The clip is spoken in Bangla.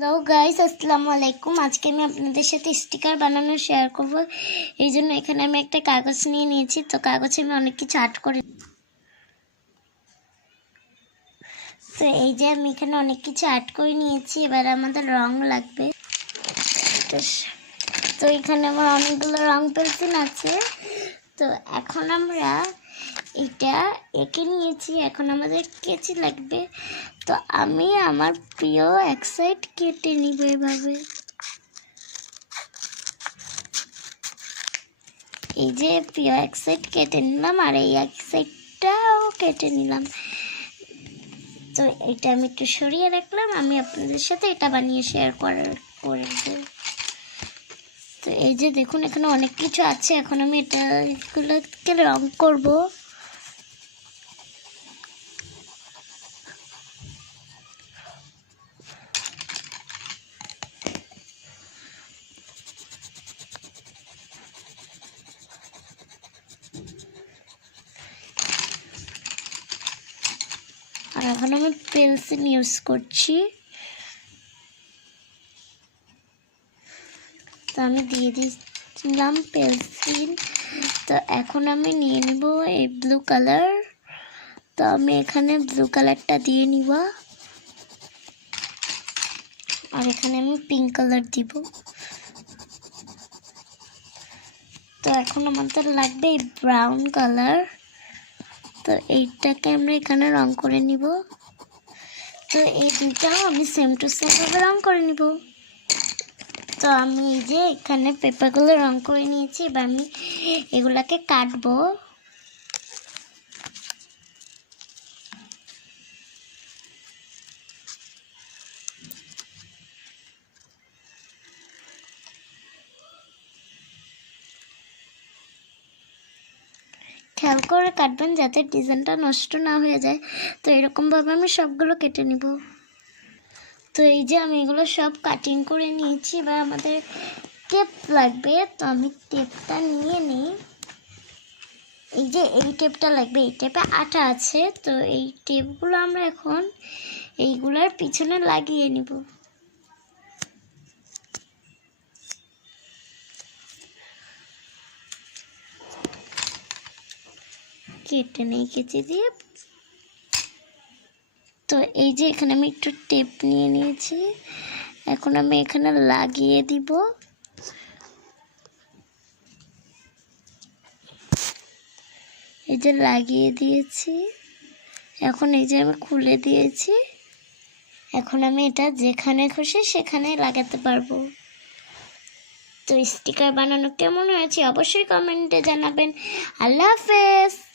হ্যালো গাইস আসসালামু আলাইকুম। আজকে আমি আপনাদের সাথে স্টিকার বানানো শেয়ার করব। এই জন্য এখানে আমি একটা কাগজ নিয়ে নিয়েছি। তো কাগজে আমি অনেক কিছু আর্ট করে। তো এই যে আমি এখানে অনেক কিছু আর্ট করে নিয়েছি। এবার আমাদের রং লাগবে। তো এখানে আমার অনেকগুলো রং পেন্সিল আছে। তো এখন আমরা এটা এঁকে নিয়েছি, এখন আমাদের কেচি লাগবে। তো আমি আমার প্রিয় এক সাইড কেটে নিব এভাবে। এই যে প্রিয় এক সাইড কেটে নিলাম, আর এই এক সাইডটাও কেটে নিলাম। তো এটা আমি একটু সরিয়ে রাখলাম, আমি আপনাদের সাথে এটা বানিয়ে শেয়ার করার, করে দেব। তো এই যে দেখুন, এখানে অনেক কিছু আছে, এখন আমি এটা এগুলোকে রং করব। আর এখন আমি পেন্সিল ইউজ করছি। তো আমি দিয়ে দিলাম পেন্সিল। তো এখন আমি নিয়ে নিব এই ব্লু কালার। তো আমি এখানে ব্লু কালারটা দিয়ে নিব। আর এখানে আমি পিঙ্ক কালার দিব। তো এখন আমাদের লাগবে এই ব্রাউন কালার। তো এইটাকে আমরা এখানে রং করে নিব। তো এই দুটাও আমি সেম টু সেমভাবে রং করে নিব। তো আমি এই যে এখানে পেপারগুলো রং করে নিয়েছি, এবার আমি এগুলাকে কাটবো। খেয়াল করে কাটবেন যাতে ডিজাইনটা নষ্ট না হয়ে যায়। তো এরকমভাবে আমি সবগুলো কেটে নিব। তো এই যে আমি এগুলো সব কাটিং করে নিয়েছি। এবার আমাদের টেপ লাগবে। তো আমি টেপটা নিয়ে নিই। এই যে এই টেপটা লাগবে। এই টেপে আটা আছে। তো এই টেপগুলো আমরা এখন এইগুলার পিছনে লাগিয়ে নিব। কেটে নেই কেচি দিয়ে। তো এই যে এখানে আমি একটু টেপ নিয়ে নিয়েছি। এখন আমি এখানে লাগিয়ে দিব। এই যে লাগিয়ে দিয়েছি। এখন এই যে আমি খুলে দিয়েছি। এখন আমি এটা যেখানে খুশি সেখানে লাগাতে পারব। তো স্টিকার বানানো কেমন হয়েছে অবশ্যই কমেন্টে জানাবেন। আল্লাহ হাফেজ!